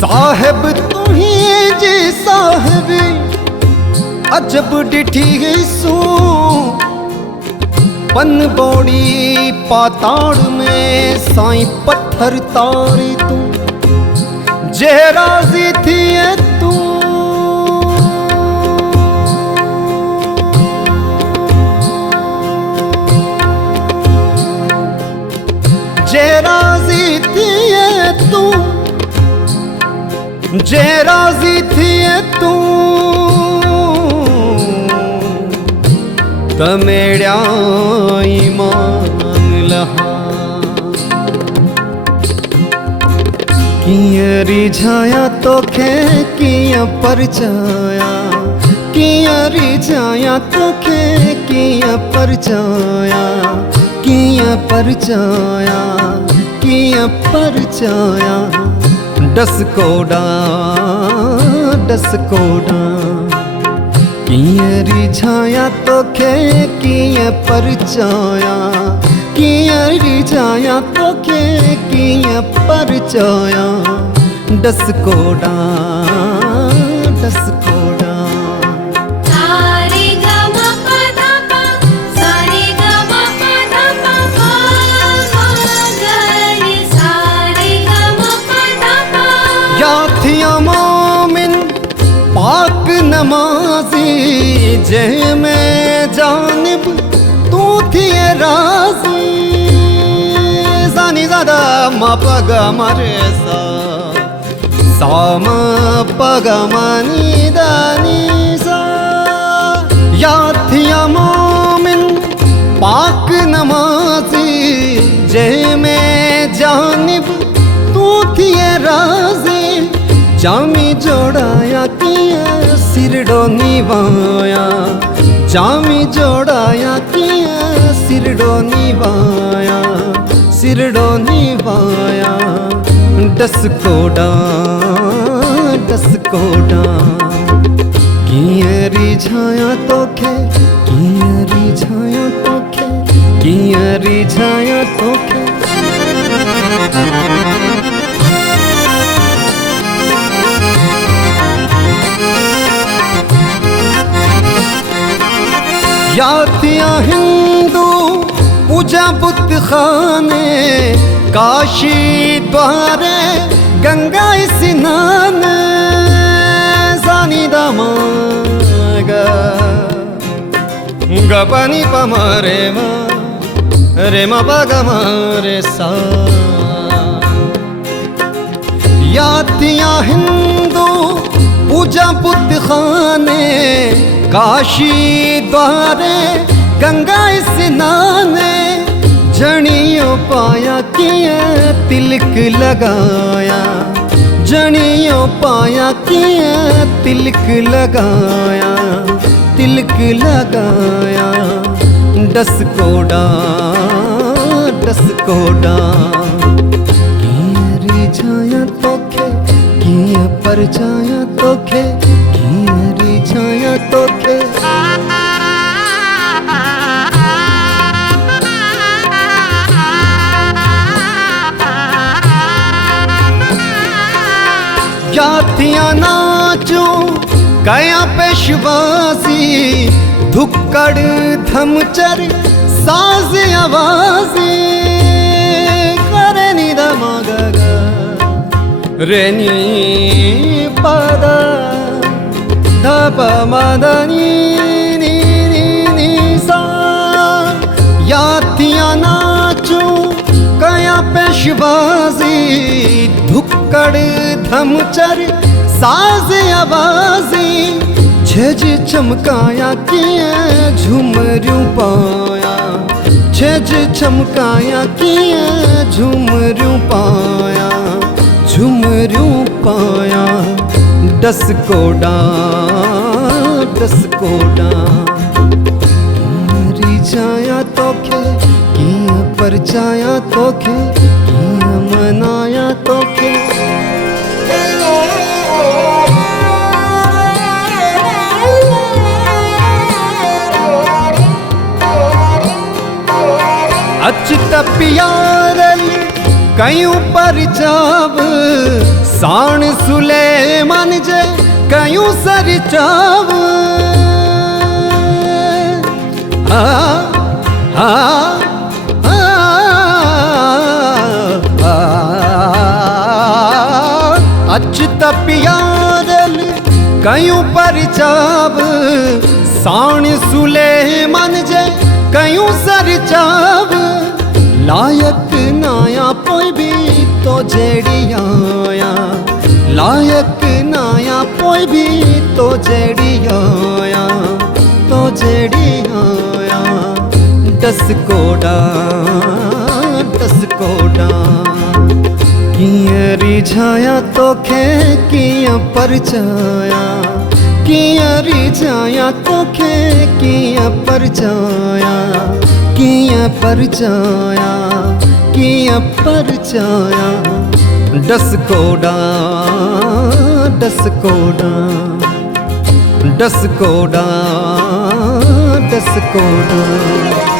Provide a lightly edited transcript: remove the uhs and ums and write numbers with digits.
साहेब तुही जी साहेब अजब डिठी सू पन बौड़ी पाताड़ में साई पत्थर तारी तू जे राजी थी तू जे राजी थी तू जे राजी थी तू तमेड़्या ईमान लहा किया रिझाया तोखे किया परचाया किया रिझाया तोखे किया परचाया किया परचाया किया परचाया डसकोड़ा डसकोड़ा किया रिझाया तोखे किया परचाया किया रिझाया तोखे किया परचाया डसकोड़ा डसकोड़ा मोमिन पाक नमाजी जे में जानब तू थी राजी सानी ज़्यादा मा पगा मारे सा मा पगा मानी दानी सा या थिया मोमिन पाक नमाजी जे में जानब तू थी राजी जामी जोड़ाया किया सिरडो निवाया जामी जोड़ाया किया सिरडो निवाया सिरडो निवाया डसकोड़ा डसकोड़ा किया रिझाया तोखे किया रिझाया तोखे किया रिझाया तोखे यातिया हिंदू पूजा बुत खाने काशी द्वारे गंगा स्नान सानी दामागा गपनी पमरे मा रे मा पगा मारे सा यातिया हिंदू पूजा बुत खाने काशी द्वारे गंगा स्नान जनियों पाया किया तिलक लगाया जनियों पाया किया तिलक लगाया तिलक लगाया डसकोड़ा डसकोड़ा किया रिझाया तोखे किया परचाया तोखे किया रिझाया तोखे यातिया नाचो गया पेशवासी धुक्कड़ धमचर साज आवाजी करे निदा मगा रेनी पदा धप मदनी नी नी नी सा यातिया नाचो गया पेशवासी धुक्कड़ धमचर साज आवाजी छज चमकाया किया झुमरू पाया छज चमकाया किया झुमरू पाया झुमरू पाया डसकोड़ा डसकोड़ा रिझाया तोखे किया परचाया तोखे किया मनाया तोखे अच तपियारल कयूं पर जाव साण सुलेमान जे कयूं सर चाव अच तपियादल कयूं पर चाव साण सुलेमान जे कयूं सर चाव लायक नाया पोई भी तो जेड़ी आया लायक नाया पोई भी तो जेड़ी आया तो जेड़ी आया दस कोड़ा कियां रिझाया तोखे कियां परचाया कियां रिझाया तोखे कियां परचाया कियां परचाया कियां परचाया दस कोड़ा दस कोड़ा दस कोड़ा दस कोड़ा